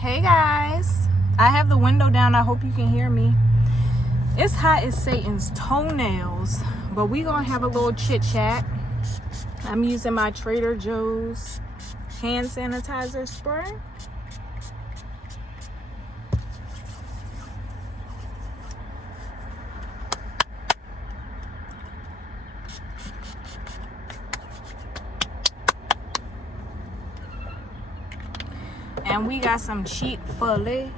Hey guys, I have the window down. I hope you can hear me. It's hot as Satan's toenails, but we gonna have a little chit chat. I'm using my Trader Joe's hand sanitizer spray. And we got some Chick-fil-A.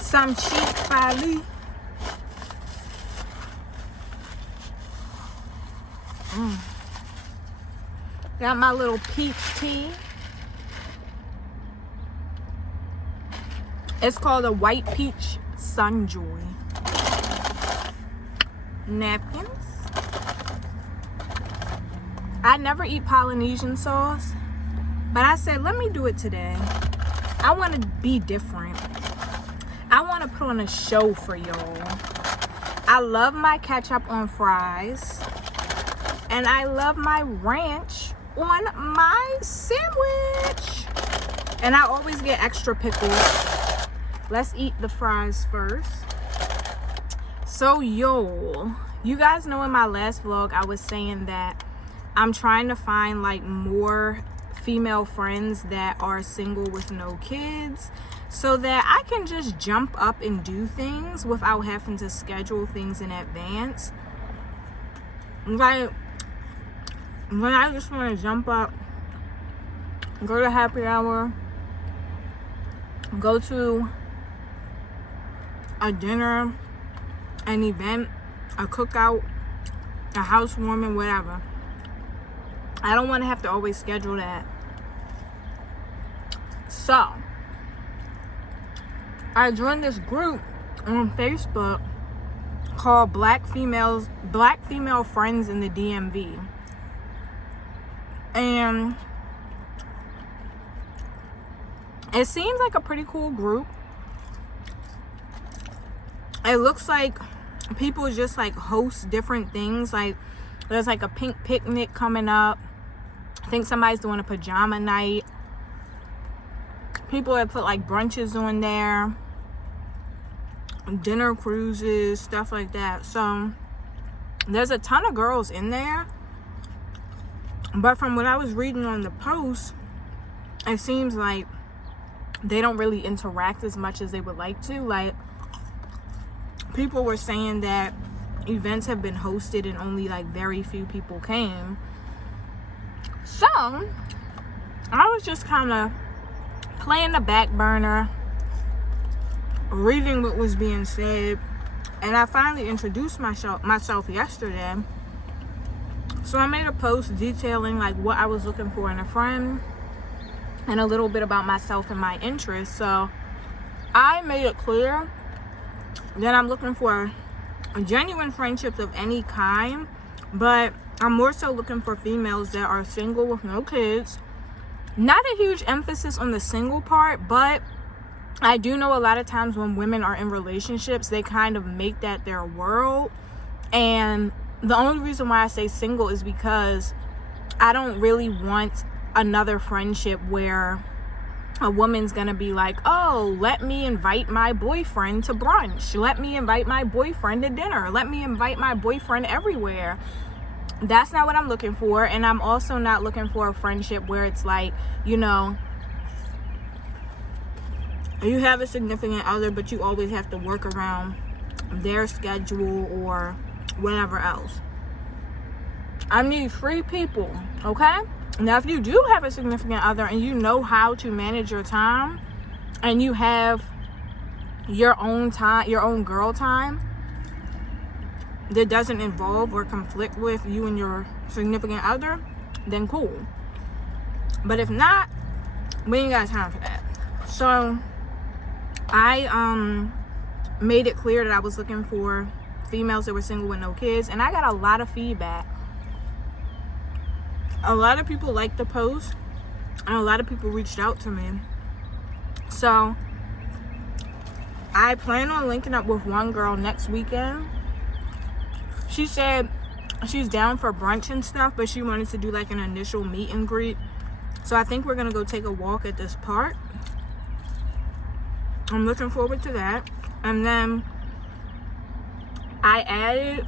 Some Chick-fil-A. Got my little peach tea. It's called a white peach Sunjoy. Napkins. I never eat Polynesian sauce, but I said, let me do it today. I want to be different. I want to put on a show for y'all. I love my ketchup on fries. And I love my ranch on my sandwich. And I always get extra pickles. Let's eat the fries first. So y'all, you guys know in my last vlog, I was saying that I'm trying to find like more female friends that are single with no kids so that I can just jump up and do things without having to schedule things in advance. Like when I just want to jump up, go to happy hour, go to a dinner, an event, a cookout, a housewarming, whatever. I don't want to have to always schedule that. So, I joined this group on Facebook called Black Female Friends in the DMV. And it seems like a pretty cool group. It looks like people just like host different things. Like there's like a pink picnic coming up. I think somebody's doing a pajama night. People have put like brunches on there, dinner cruises, stuff like that. So there's a ton of girls in there. But from what I was reading on the post, it seems like they don't really interact as much as they would like to. Like people were saying that events have been hosted and only like very few people came. So I was just kind of playing the back burner, reading what was being said, and I finally introduced myself yesterday. So I made a post detailing like what I was looking for in a friend and a little bit about myself and my interests. So I made it clear that I'm looking for genuine friendships of any kind, but I'm more so looking for females that are single with no kids. Not a huge emphasis on the single part, but I do know a lot of times when women are in relationships, they kind of make that their world. And the only reason why I say single is because I don't really want another friendship where a woman's gonna be like, oh, let me invite my boyfriend to brunch, let me invite my boyfriend to dinner, let me invite my boyfriend everywhere. That's not what I'm looking for. And I'm also not looking for a friendship where it's like, you know, you have a significant other, but you always have to work around their schedule or whatever else. I need free people, okay? Now, if you do have a significant other and you know how to manage your time and you have your own time, your own girl time that doesn't involve or conflict with you and your significant other, then cool. But if not, we ain't got time for that. So I made it clear that I was looking for females that were single with no kids, and I got a lot of feedback. A lot of people liked the post and a lot of people reached out to me. So I plan on linking up with one girl next weekend. She said she's down for brunch and stuff, but she wanted to do like an initial meet and greet So I think we're gonna go take a walk at this park. I'm looking forward to that. And then I added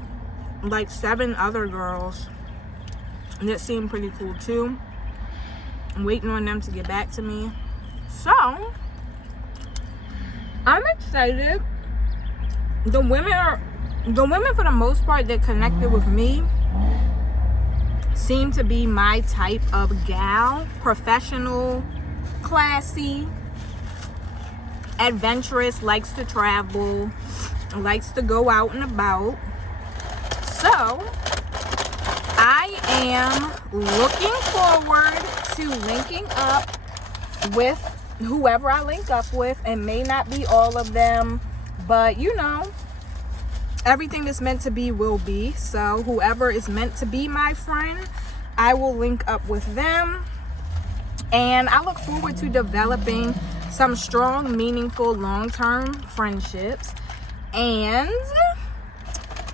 like 7 other girls that seem pretty cool too. I'm waiting on them to get back to me. So I'm excited. The women for the most part that connected with me seem to be my type of gal. Professional, classy, adventurous, likes to travel, likes to go out and about. So I am looking forward to linking up with whoever I link up with. It may not be all of them, but you know, everything that's meant to be will be. So whoever is meant to be my friend, I will link up with them. And I look forward to developing some strong, meaningful, long-term friendships. And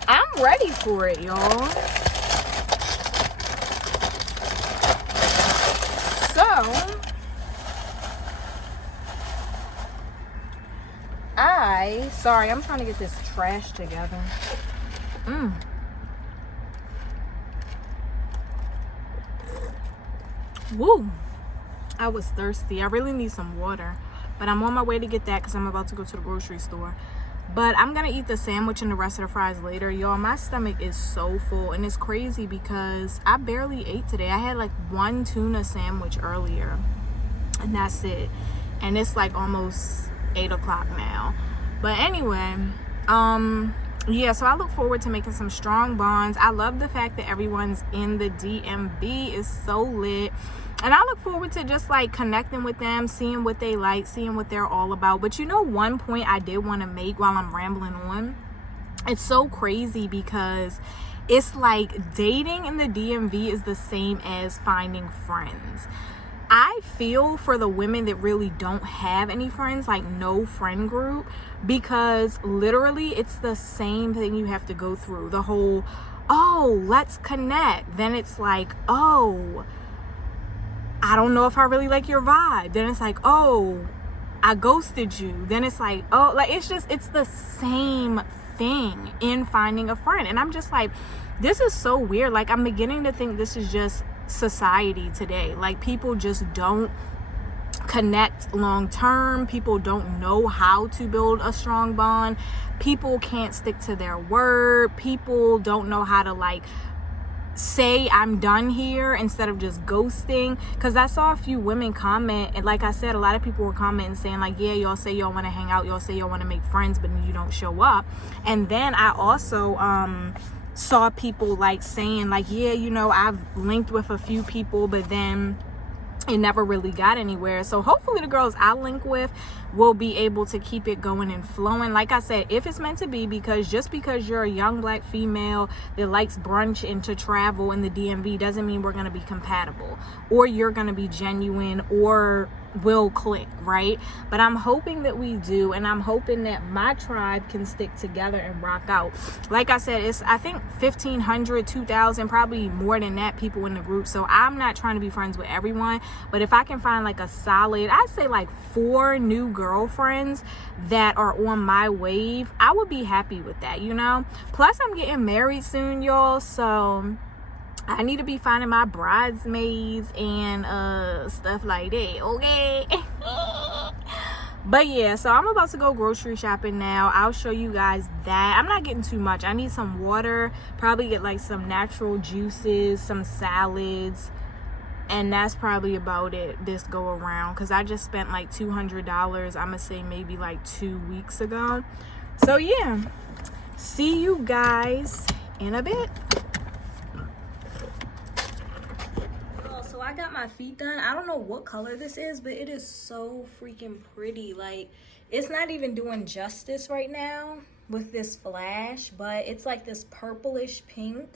I'm ready for it, y'all. So sorry, I'm trying to get this trash together. Woo, I was thirsty. I really need some water, but I'm on my way to get that because I'm about to go to the grocery store. But I'm gonna eat the sandwich and the rest of the fries later. Y'all, my stomach is so full, and it's crazy because I barely ate today. I had like 1 tuna sandwich earlier, and that's it. And it's like almost 8 o'clock now. But anyway, yeah, so I look forward to making some strong bonds. I love the fact that everyone's in the DMV is so lit. And I look forward to just like connecting with them, seeing what they like, seeing what they're all about. But you know, one point I did want to make while I'm rambling on, it's so crazy because it's like dating in the DMV is the same as finding friends. I feel for the women that really don't have any friends, like no friend group, because literally it's the same thing you have to go through. The whole, oh, let's connect. Then it's like, oh, I don't know if I really like your vibe. Then it's like, oh, I ghosted you. Then it's like, oh, like it's the same thing in finding a friend. And I'm just like, this is so weird. Like, I'm beginning to think this is just society today. Like, people just don't connect long term. People don't know how to build a strong bond. People can't stick to their word. People don't know how to like say I'm done here instead of just ghosting. Because I saw a few women comment, and like I said, a lot of people were commenting saying like, yeah, y'all say y'all want to hang out, y'all say y'all want to make friends, but you don't show up. And then I also saw people like saying like, yeah, you know, I've linked with a few people, but then it never really got anywhere. So hopefully the girls I link with will be able to keep it going and flowing. Like I said, if it's meant to be, because just because you're a young black female that likes brunch and to travel in the DMV doesn't mean we're going to be compatible or you're going to be genuine or will click, right? But I'm hoping that we do, and I'm hoping that my tribe can stick together and rock out. Like I said, it's I think 1,500, 2,000, probably more than that people in the group. So I'm not trying to be friends with everyone, but if I can find like a solid, I'd say like 4 new girlfriends that are on my wave, I would be happy with that, you know? Plus I'm getting married soon, y'all, so I need to be finding my bridesmaids and stuff like that, okay? But yeah, so I'm about to go grocery shopping now. I'll show you guys that. I'm not getting too much. I need some water, probably get like some natural juices, some salads, and that's probably about it this go around, because I just spent like $200, I'm gonna say maybe like 2 weeks ago. So yeah, see you guys in a bit. So I got my feet done. I don't know what color this is, but it is so freaking pretty. Like, it's not even doing justice right now with this flash, but it's like this purplish pink.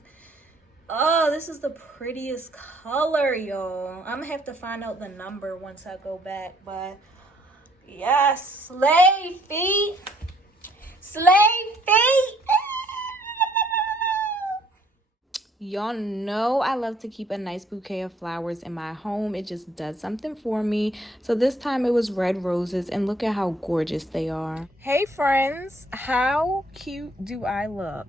Oh, this is the prettiest color, y'all. I'm gonna have to find out the number once I go back, but yes, slay feet. Slay feet. Y'all know I love to keep a nice bouquet of flowers in my home. It just does something for me. So this time it was red roses, and look at how gorgeous they are. Hey friends, how cute do I look?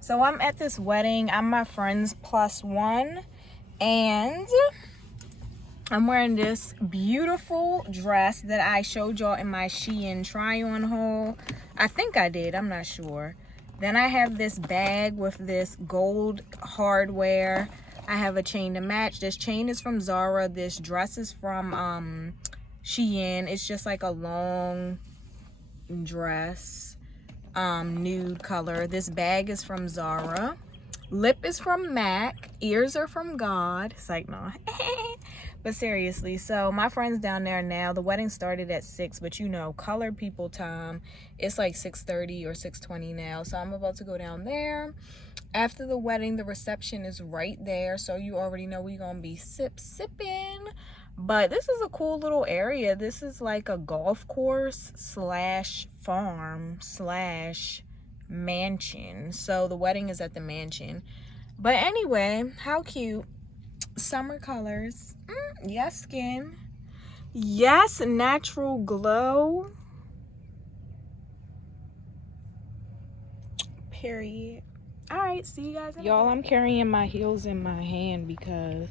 So I'm at this wedding. I'm my friend's +1, and I'm wearing this beautiful dress that I showed y'all in my Shein try-on haul. I think I did, I'm not sure. Then I have this bag with this gold hardware. I have a chain to match. This chain is from Zara. This dress is from Shein. It's just like a long dress, nude color. This bag is from Zara. Lip is from MAC. Ears are from God. It's like, no. But seriously, so my friend's down there now. The wedding started at 6, but you know, colored people time. It's like 6:30 or 6:20 now. So I'm about to go down there. After the wedding, the reception is right there. So you already know we're going to be sipping. But this is a cool little area. This is like a golf course / farm / mansion. So the wedding is at the mansion. But anyway, how cute. Summer colors. Yes, skin. Yes, natural glow. Period. All right, see you guys. Y'all, I'm carrying my heels in my hand because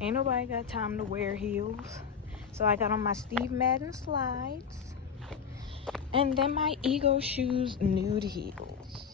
ain't nobody got time to wear heels. So I got on my Steve Madden slides and then my Ego shoes nude heels.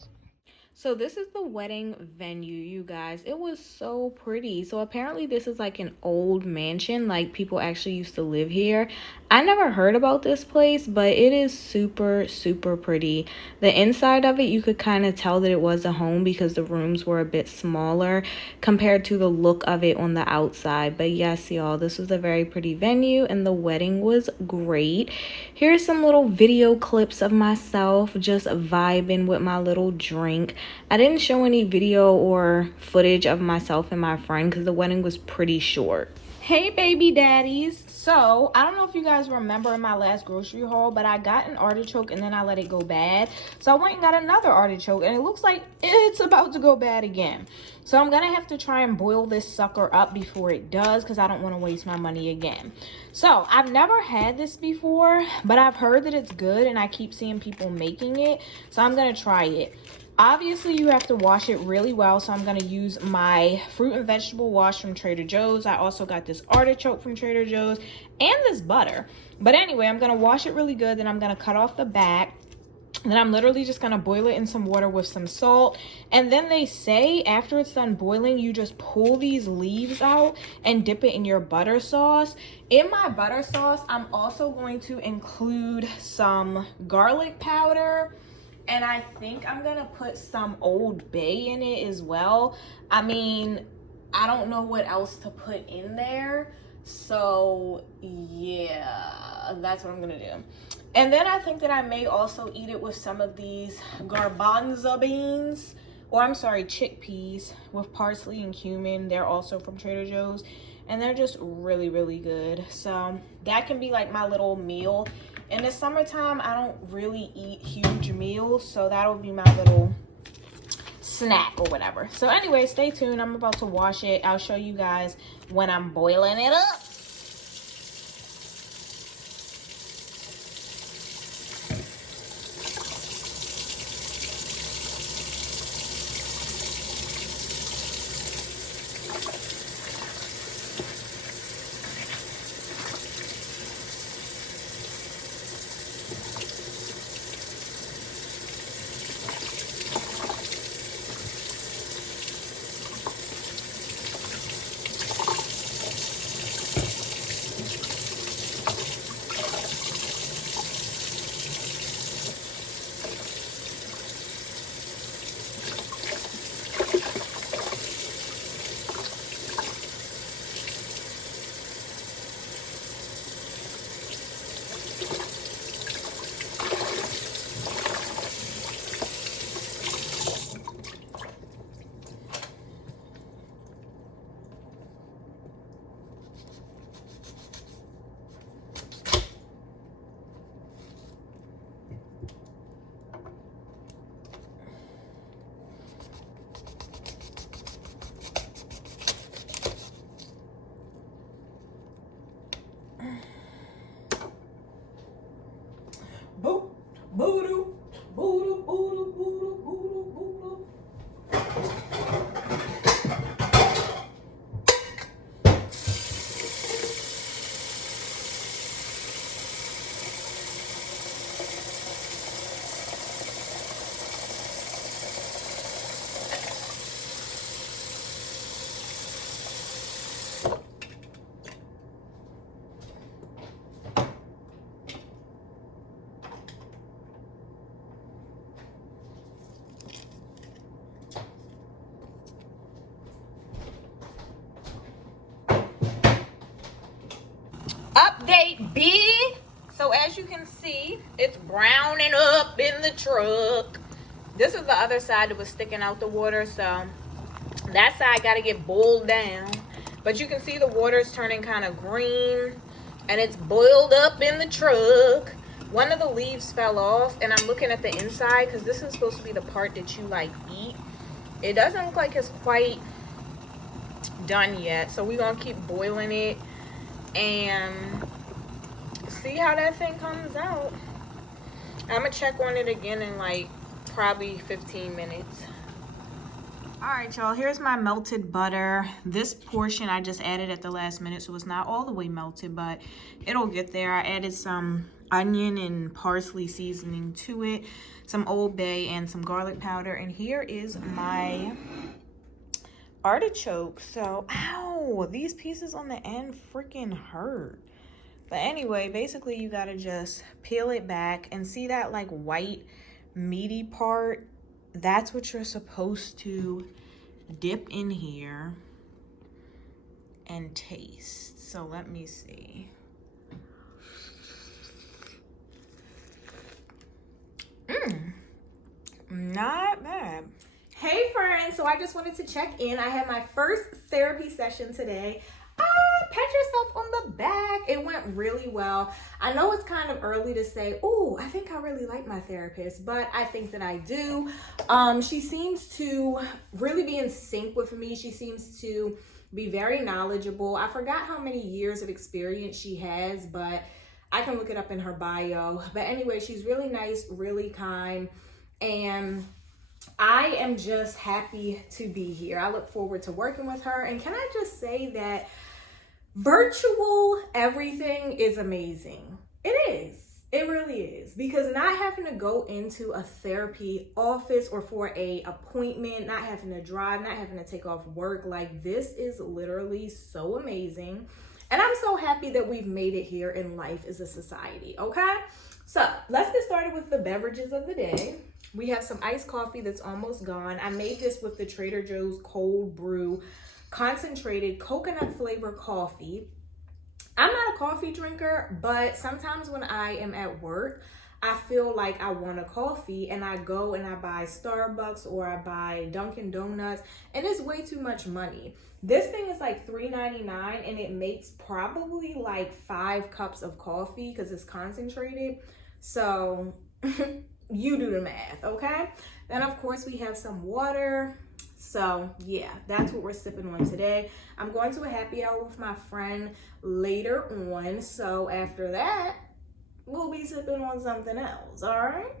So this is the wedding venue, you guys. It was so pretty. So apparently this is like an old mansion, like people actually used to live here. I never heard about this place, but it is super, super pretty. The inside of it, you could kind of tell that it was a home because the rooms were a bit smaller compared to the look of it on the outside. But yes, y'all, this was a very pretty venue and the wedding was great. Here's some little video clips of myself just vibing with my little drink. I didn't show any video or footage of myself and my friend because the wedding was pretty short. Hey baby daddies. So I don't know if you guys remember in my last grocery haul, but I got an artichoke and then I let it go bad. So I went and got another artichoke and it looks like it's about to go bad again. So I'm gonna have to try and boil this sucker up before it does because I don't want to waste my money again. So I've never had this before, but I've heard that it's good and I keep seeing people making it. So I'm gonna try it. Obviously, you have to wash it really well, so I'm going to use my fruit and vegetable wash from Trader Joe's. I also got this artichoke from Trader Joe's and this butter. But anyway, I'm going to wash it really good, then I'm going to cut off the back. Then I'm literally just going to boil it in some water with some salt. And then they say after it's done boiling, you just pull these leaves out and dip it in your butter sauce. In my butter sauce, I'm also going to include some garlic powder. And I think I'm gonna put some Old Bay in it as well. I mean, I don't know what else to put in there. So yeah, that's what I'm gonna do. And then I think that I may also eat it with some of these garbanzo beans, or I'm sorry, chickpeas with parsley and cumin. They're also from Trader Joe's and they're just really, really good. So that can be like my little meal. In the summertime, I don't really eat huge meals, so that'll be my little snack or whatever. So anyway, stay tuned. I'm about to wash it. I'll show you guys when I'm boiling it up. Update B. So as you can see, it's browning up in the truck. This is the other side that was sticking out the water, so that side got to get boiled down. But you can see the water's turning kind of green, and it's boiled up in the truck. One of the leaves fell off, and I'm looking at the inside because this is supposed to be the part that you like eat. It doesn't look like it's quite done yet, so we're gonna keep boiling it and see how that thing comes out. I'm gonna check on it again in like probably 15 minutes. All right, y'all, here's my melted butter. This portion I just added at the last minute, so it's not all the way melted, but it'll get there. I added some onion and parsley seasoning to it, some Old Bay and some garlic powder, and here is my artichoke. So, ow, these pieces on the end freaking hurt. But anyway, basically you gotta just peel it back and see that like white meaty part. That's what you're supposed to dip in here and taste. So let me see. Not bad. Hey friends, so I just wanted to check in. I had my first therapy session today. Pat yourself on the back. It went really well. I know it's kind of early to say, oh, I think I really like my therapist, but I think that I do. She seems to really be in sync with me. She seems to be very knowledgeable. I forgot how many years of experience she has, but I can look it up in her bio. But anyway, she's really nice, really kind, and I am just happy to be here. I look forward to working with her. And can I just say that virtual everything is amazing. It is. It really is. Because not having to go into a therapy office or for a appointment, not having to drive, not having to take off work, like this is literally so amazing. And I'm so happy that we've made it here in life as a society, okay? So let's get started with the beverages of the day. We have some iced coffee that's almost gone. I made this with the Trader Joe's cold brew concentrated coconut flavor coffee. I'm not a coffee drinker, but sometimes when I am at work, I feel like I want a coffee and I go and I buy Starbucks or I buy Dunkin' Donuts, and it's way too much money. This thing is like $3.99 and it makes probably like 5 cups of coffee because it's concentrated. So you do the math, okay? Then of course we have some water. So yeah, that's what we're sipping on today. I'm going to a happy hour with my friend later on. So after that, we'll be sipping on something else, all right?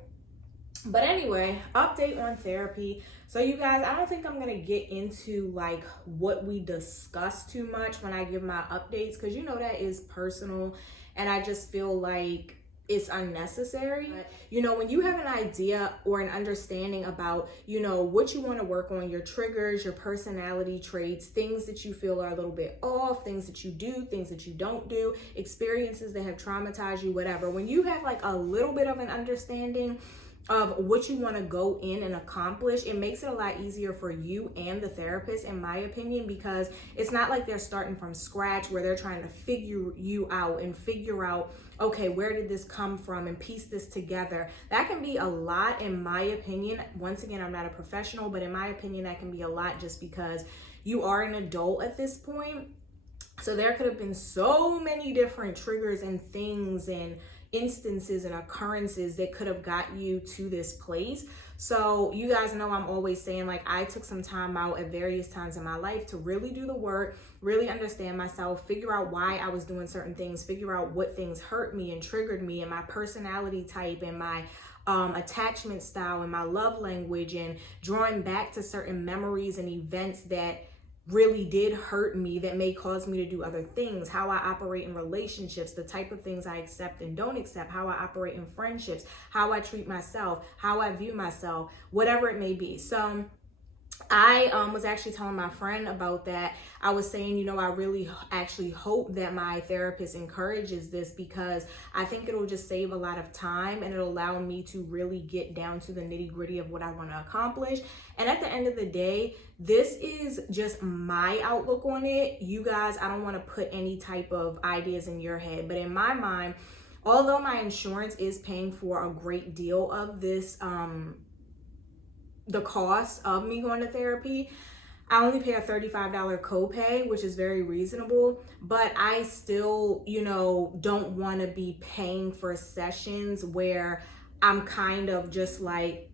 But anyway, update on therapy. So you guys, I don't think I'm going to get into like what we discuss too much when I give my updates, because you know that is personal and I just feel like it's unnecessary. But, you know, when you have an idea or an understanding about, you know, what you want to work on, your triggers, your personality traits, things that you feel are a little bit off, things that you do, things that you don't do, experiences that have traumatized you, whatever. When you have like a little bit of an understanding of what you want to go in and accomplish, it makes it a lot easier for you and the therapist, in my opinion, because it's not like they're starting from scratch where they're trying to figure you out and figure out, okay, where did this come from, and piece this together. That can be a lot, in my opinion. Once again, I'm not a professional, but in my opinion, that can be a lot just because you are an adult at this point. So there could have been so many different triggers and things and instances and occurrences that could have got you to this place. So you guys know I'm always saying, like, I took some time out at various times in my life to really do the work, really understand myself, figure out why I was doing certain things, figure out what things hurt me and triggered me, and my personality type and my attachment style and my love language, and drawing back to certain memories and events that really did hurt me that may cause me to do other things, how I operate in relationships, the type of things I accept and don't accept, how I operate in friendships, how I treat myself, how I view myself, whatever it may be. So I was actually telling my friend about that. I was saying, you know, I really actually hope that my therapist encourages this, because I think it'll just save a lot of time and it'll allow me to really get down to the nitty gritty of what I want to accomplish. And at the end of the day, this is just my outlook on it. You guys, I don't want to put any type of ideas in your head, but in my mind, although my insurance is paying for a great deal of this, the cost of me going to therapy, I only pay a $35 copay, which is very reasonable, but I still, you know, don't want to be paying for sessions where I'm kind of just like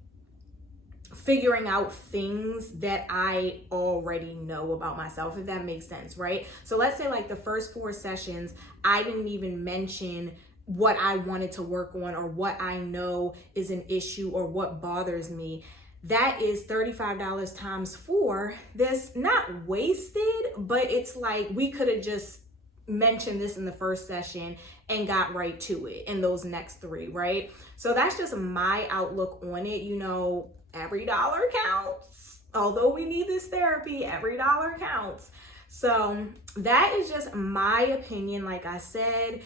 figuring out things that I already know about myself, if that makes sense, right? So let's say like the first 4 sessions, I didn't even mention what I wanted to work on or what I know is an issue or what bothers me. That is $35 times 4. That's not wasted, but it's like we could have just mentioned this in the first session and got right to it in those next 3, right? So that's just my outlook on it. You know, every dollar counts. Although we need this therapy, every dollar counts. So that is just my opinion. Like I said,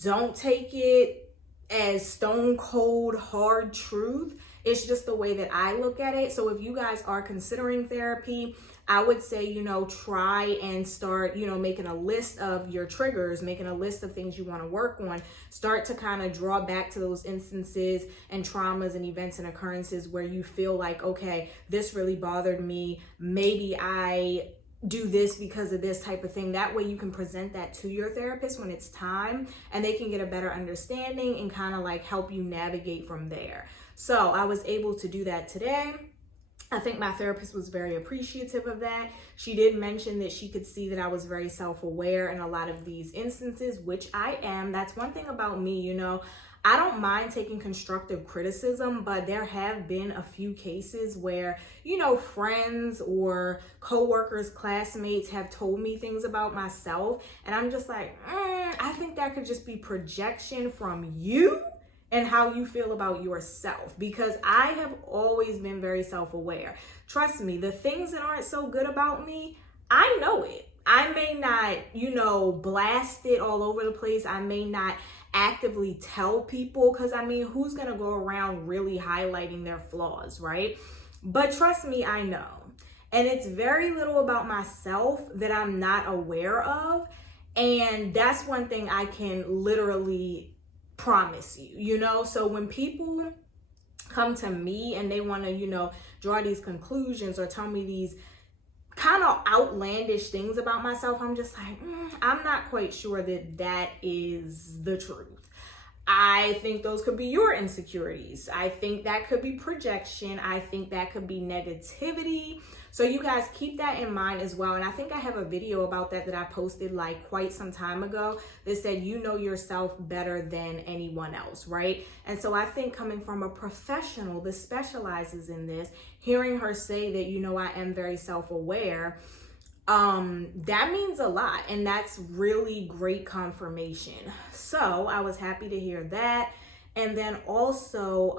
don't take it as stone cold hard truth. It's just the way that I look at it. So if you guys are considering therapy, I would say, you know, try and start, you know, making a list of your triggers, making a list of things you want to work on. Start to kind of draw back to those instances and traumas and events and occurrences where you feel like, okay, this really bothered me. Maybe I do this because of this type of thing. That way you can present that to your therapist when it's time, and they can get a better understanding and kind of like help you navigate from there. So I was able to do that today. I think my therapist was very appreciative of that. She did mention that she could see that I was very self-aware in a lot of these instances, which I am. That's one thing about me, you know. I don't mind taking constructive criticism, but there have been a few cases where, you know, friends or coworkers, classmates have told me things about myself, and I'm just like, I think that could just be projection from you and how you feel about yourself, because I have always been very self-aware. Trust me, the things that aren't so good about me, I know it. I may not, you know, blast it all over the place. I may not actively tell people, because I mean, who's gonna go around really highlighting their flaws, right? But trust me, I know. And it's very little about myself that I'm not aware of. And that's one thing I can literally promise you, you know? So when people come to me and they want to, you know, draw these conclusions or tell me these kind of outlandish things about myself, I'm just like, I'm not quite sure that that is the truth. I think those could be your insecurities. I think that could be projection. I think that could be negativity. So you guys keep that in mind as well. And I think I have a video about that I posted like quite some time ago that said, you know yourself better than anyone else, right? And so I think coming from a professional that specializes in this, hearing her say that, you know, I am very self-aware, that means a lot, and that's really great confirmation. So I was happy to hear that. And then also,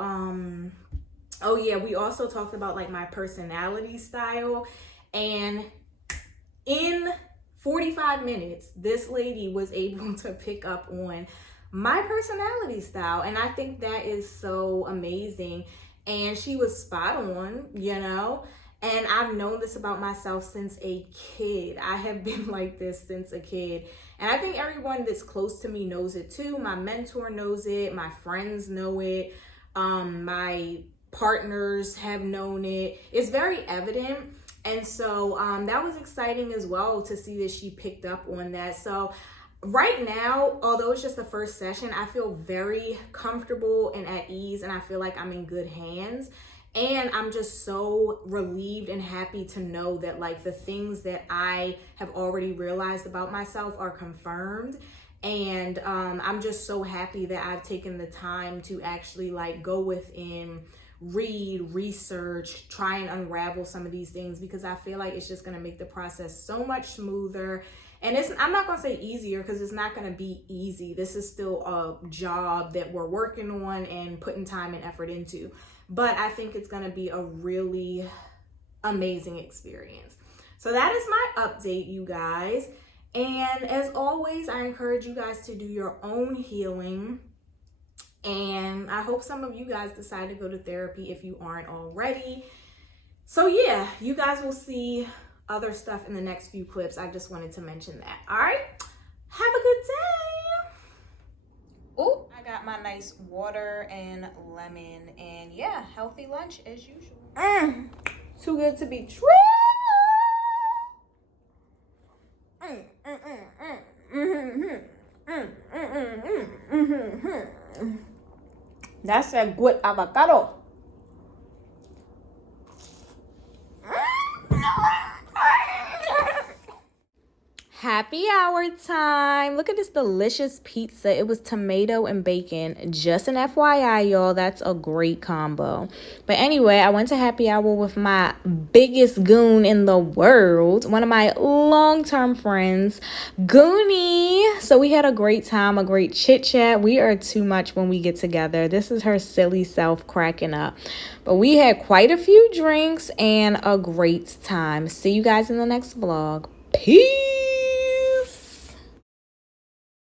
oh yeah, we also talked about like my personality style, and in 45 minutes, this lady was able to pick up on my personality style, and I think that is so amazing. And she was spot on, you know. And I've known this about myself since a kid. I have been like this since a kid. And I think everyone that's close to me knows it too. My mentor knows it. My friends know it. My partners have known it. It's very evident. And so that was exciting as well to see that she picked up on that. So right now, although it's just the first session, I feel very comfortable and at ease, and I feel like I'm in good hands. And I'm just so relieved and happy to know that like the things that I have already realized about myself are confirmed. And I'm just so happy that I've taken the time to actually like go within, read, research, try and unravel some of these things, because I feel like it's just going to make the process so much smoother. And I'm not going to say easier, because it's not going to be easy. This is still a job that we're working on and putting time and effort into. But I think it's going to be a really amazing experience. So that is my update, you guys. And as always, I encourage you guys to do your own healing. And I hope some of you guys decide to go to therapy if you aren't already. So yeah, you guys will see other stuff in the next few clips. I just wanted to mention that. All right, have a good day. Oh, I got my nice water and lemon, and yeah, healthy lunch as usual. Too good to be true. That's a good avocado. Happy hour time. Look at this delicious pizza. It was tomato and bacon. Just an FYI, y'all, that's a great combo. But anyway, I went to happy hour with my biggest goon in the world, one of my long-term friends, Goonie. So we had a great time, a great chit chat. We are too much when we get together. This is her silly self cracking up. But we had quite a few drinks and a great time. See you guys in the next vlog. Peace.